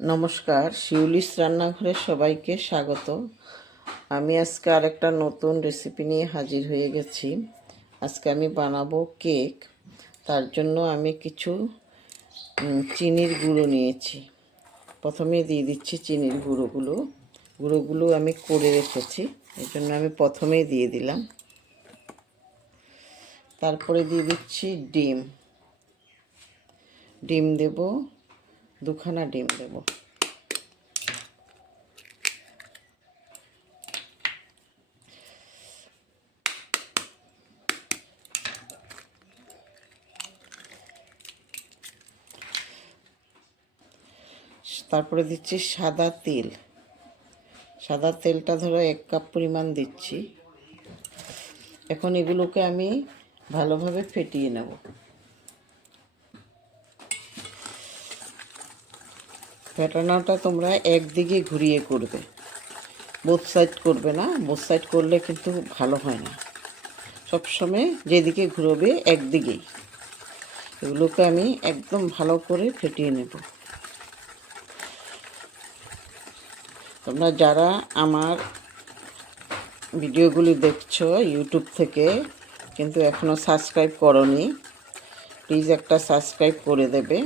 নমস্কার, শিউলিস রান্নাঘরে সবাইকে স্বাগত। আমি আজকে আরেকটা নতুন রেসিপি নিয়ে হাজির হয়ে গেছি। আজকে আমি বানাবো কেক। তার জন্য আমি কিছু চিনির গুঁড়ো নিয়েছি। প্রথমে দিয়ে দিচ্ছি চিনির গুঁড়োগুলো আমি করে রেখেছি, এই জন্য আমি প্রথমেই দিয়ে দিলাম। তারপরে দিয়ে দিচ্ছি ডিম দেব, দুখানা ডিম দেব। তারপরে দিচ্ছি সাদা তেলটা ধরো 1 কাপ পরিমাণ দিচ্ছি। এখন এগুলোকে আমি ভালোভাবে ফেটিয়ে নেব। ফেটানোটা তোমরা একদিকে ঘুরিয়ে করবে, বোথ সাইড করবে না। বোথ সাইড করলে কিন্তু ভালো হয় না। সবসময় যেদিকে ঘুরবে একদিকেই। এগুলোকে আমি একদম ভালো করে ফেটিয়ে নেব। তোমরা যারা আমার ভিডিওগুলি দেখছো ইউটিউব থেকে, কিন্তু এখনও সাবস্ক্রাইব করোনি, প্লিজ একটা সাবস্ক্রাইব করে দেবে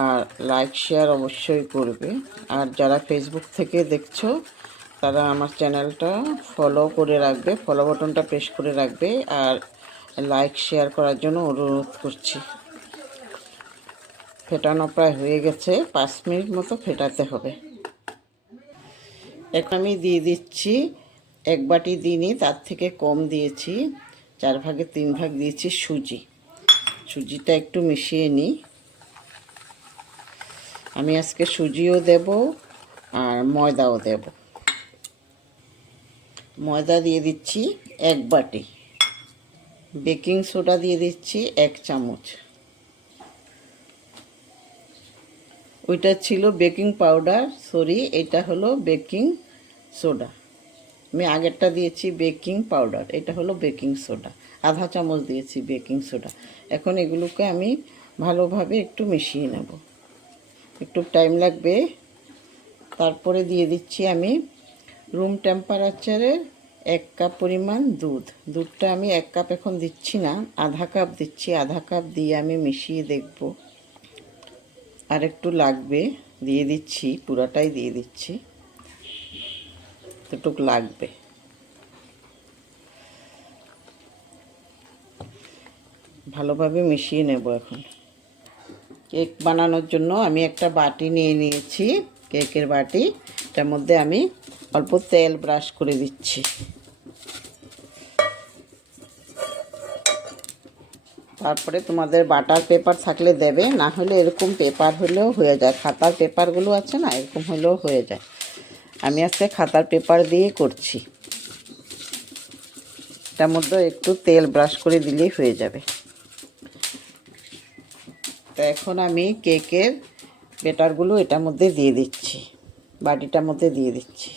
আর লাইক শেয়ার অবশ্যই করবে। আর যারা ফেসবুক থেকে দেখছো তারা আমার চ্যানেলটা ফলো করে রাখবে, ফলো বাটনটা প্রেস করে রাখবে আর লাইক শেয়ার করার জন্য অনুরোধ করছি। ফেটানো প্রায় হয়ে গেছে, 5 মিনিট মতো ফেটাতে হবে। এখন আমি দিয়ে দিচ্ছি, 1 বাটি দিইনি, তার থেকে কম দিয়েছি, 4 ভাগে 3 ভাগ দিয়েছি সুজিটা একটু মিশিয়ে নিই। আমি আজকে সুজিও দেব আর ময়দাও দেব। ময়দা দিয়ে দিচ্ছি 1 বাটি, বেকিং সোডা দিয়ে দিচ্ছি 1 চামচ। ওইটা ছিল বেকিং পাউডার, সরি, এটা হলো বেকিং সোডা। আমি আগেরটা দিয়েছি বেকিং পাউডার, এটা হলো বেকিং সোডা। আধা চামচ দিয়েছি বেকিং সোডা। এখন এগুলোকে আমি ভালোভাবে একটু মিশিয়ে নেব, একটু টাইম লাগবে। তারপরে দিয়ে দিচ্ছি আমি রুম টেম্পারেচারের 1 কাপ পরিমাণ দুধটা আমি 1 কাপ এখন দিচ্ছি না, আধা কাপ দিচ্ছি। আধা কাপ দিয়ে আমি মিশিয়ে দেখব। আর একটু লাগবে, দিয়ে দিচ্ছি, পুরাটাই দিয়ে দিচ্ছি, এতটুক লাগবে। ভালোভাবে মিশিয়ে নেব। এখন কেক বানানোর জন্য আমি একটা বাটি নিয়ে নিয়েছি, কেকের বাটি। এটার মধ্যে আমি অল্প তেল ব্রাশ করে দিচ্ছি। তারপরে তোমাদের বাটার পেপার থাকলে দেবে, না হলে এরকম পেপার হলেও হয়ে যায়। খাতার পেপারগুলো আছে না, এরকম হলেও হয়ে যায়। আমি আজকে খাতার পেপার দিয়ে করছি। এটার মধ্যে একটু তেল ব্রাশ করে দিলেই হয়ে যাবে। তো এখন আমি কেকের ব্যাটারগুলো এটার মধ্যে দিয়ে দিচ্ছি, বাটিটার মধ্যে দিয়ে দিচ্ছি।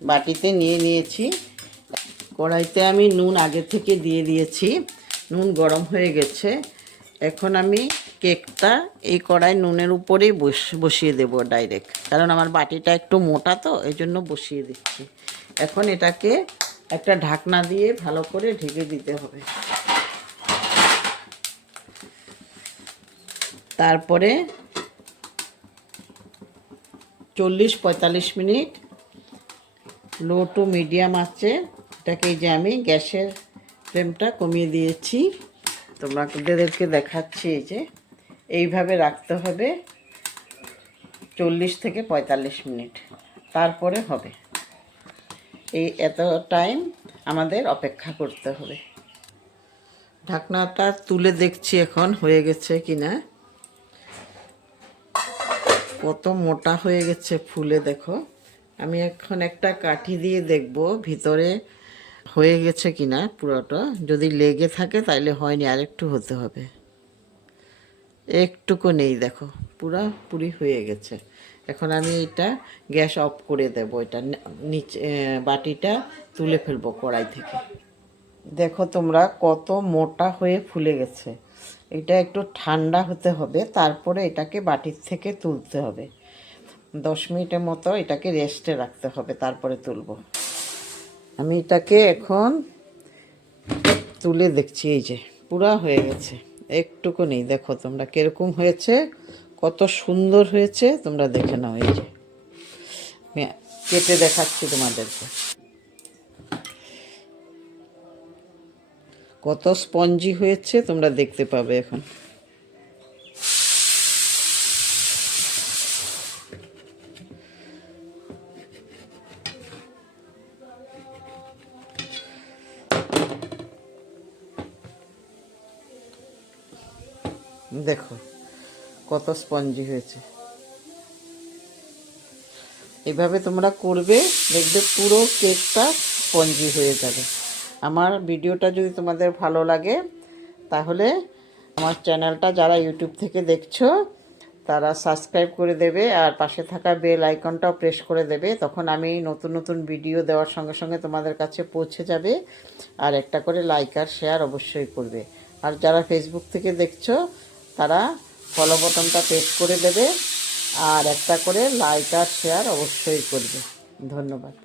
বাটিতে নিয়ে নিয়েছি। কড়াইতে আমি নুন আগে থেকে দিয়ে দিয়েছি, নুন গরম হয়ে গেছে। এখন আমি কেকটা এই কড়াই নুনের উপরেই বসিয়ে দেব ডাইরেক্ট, কারণ আমার বাটিটা একটু মোটা, তো এই জন্য বসিয়ে দিচ্ছি। এখন এটাকে একটা ঢাকনা দিয়ে ভালো করে ঢেকে দিতে হবে। তারপরে 40-45 মিনিট লো টু মিডিয়াম আছে এটাকে, যে আমি গ্যাসের ফ্লেমটা কমিয়ে দিয়েছি, তোমাদেরকে দেখাচ্ছি। এই যে এইভাবে রাখতে হবে 40 থেকে 45 মিনিট, তারপরে হবে। এত টাইম আমাদের অপেক্ষা করতে হবে। ঢাকনাটা তুলে দেখছি এখন হয়ে গেছে কিনা। কত মোটা হয়ে গেছে ফুলে, দেখো। আমি এখন একটা কাঠি দিয়ে দেখব ভিতরে হয়ে গেছে কিনা পুরোটা। যদি লেগে থাকে তাহলে হয়নি, আর একটু হতে হবে। একটুকু নেই, দেখো পুরি হয়ে গেছে। এখন আমি এটা গ্যাস অফ করে দেব, এটা নিচে বাটিটা তুলে ফেলবো কড়াই থেকে। দেখো তোমরা কত মোটা হয়ে ফুলে গেছে। এটা একটু ঠান্ডা হতে হবে, তারপরে এটাকে বাটির থেকে তুলতে হবে। 10 মিনিটের মতো এটাকে রেস্টে রাখতে হবে, তারপরে তুলবো। আমি এটাকে এখন তুলে দেখছি, এই যে পুরা হয়ে গেছে, একটুকু নেই। দেখো তোমরা কিরকম হয়েছে, কত সুন্দর হয়েছে, তোমরা দেখে নাও। এই যে আমি কেটে দেখাচ্ছি তোমাদেরকে, কত স্পঞ্জি হয়েছে তোমরা দেখতে পাবে এখন। দেখো কত স্পঞ্জি হয়েছে। এভাবে তোমরা করবে, দেখবে পুরো কেকটা স্পঞ্জি হয়ে যাবে। আমার ভিডিওটা যদি তোমাদের ভালো লাগে, তাহলে আমার চ্যানেলটা যারা ইউটিউব থেকে দেখছো তারা সাবস্ক্রাইব করে দেবে, আর পাশে থাকা বেল আইকনটাও প্রেস করে দেবে। তখন আমি নতুন নতুন ভিডিও দেওয়ার সঙ্গে সঙ্গে তোমাদের কাছে পৌঁছে যাবে। আর একটা করে লাইক আর শেয়ার অবশ্যই করবে। আর যারা ফেসবুক থেকে দেখছো তারা ফলো বাটনটা প্রেস করে দেবে, আর একটা করে লাইক আর শেয়ার অবশ্যই করবে। ধন্যবাদ।